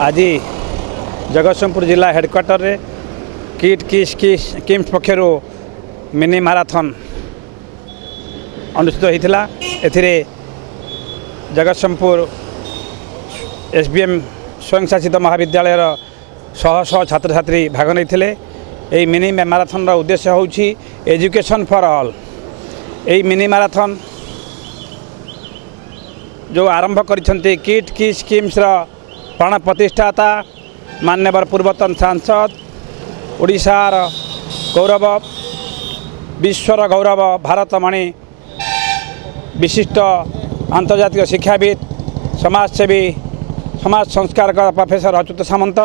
आज जगतसिंहपुर जिला हेडक्वार्टर रे किट किम्स पक्षर मिनी माराथन अनुष्ठित होता है। जगतसिंहपुर एसबीएम स्वयंशासित महाविद्यालय शह शह छात्र छात्री भाग नहीं। मिनी माराथन उद्देश्य हूँ एजुकेशन फॉर ऑल। यही मिनी माराथन जो आरंभ करिसेंती किट किम्स प्राण प्रतिष्ठाता मान्यवर पूर्वतन सांसद ओडिशार गौरव विश्वर गौरव भारतमणि विशिष्ट आंतर्जातिक शिक्षाविद समाजसेवी समाज संस्कार प्रोफेसर अच्युत सामंत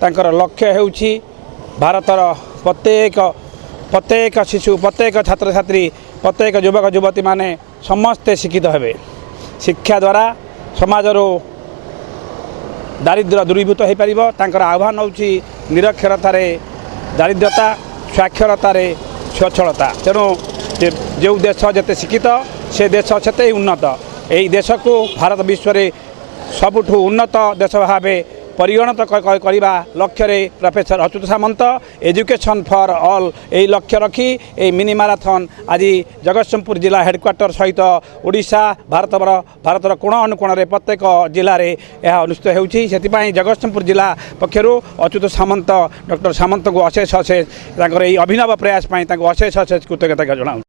तांकर लक्ष्य हेउछि भारतर प्रत्येक शिशु प्रत्येक छात्र छात्री प्रत्येक युवक युवती माने समस्ते शिक्षित हेबे। शिक्षा द्वारा समाजर दारिद्र्य दूरीभूत हो पार। तांकर आह्वान होउछि निरक्षरतार दारिद्र्यता साक्षरतार स्वच्छलता। तेणु जो देश जिते शिक्षित से देश सेते उन्नत। यही देश को भारत विश्व में सबुठु उन्नत देश भाव परिगणित करने लक्ष्य professor Achyut Samant education for all यही लक्ष्य रखी ये मिनी माराथन आज जगतसिंहपुर जिला हेडक्वार्टर सहित ओडिशा भारतर कोण अनुकोण में प्रत्येक जिले में यह अनुष्ठित होउछि। सेतिपई जगतसिंहपुर जिला पक्षर अच्युत सामंत डॉक्टर सामंत को अशेष अभिनव प्रयास अशेष कृतज्ञता जनाऊँ।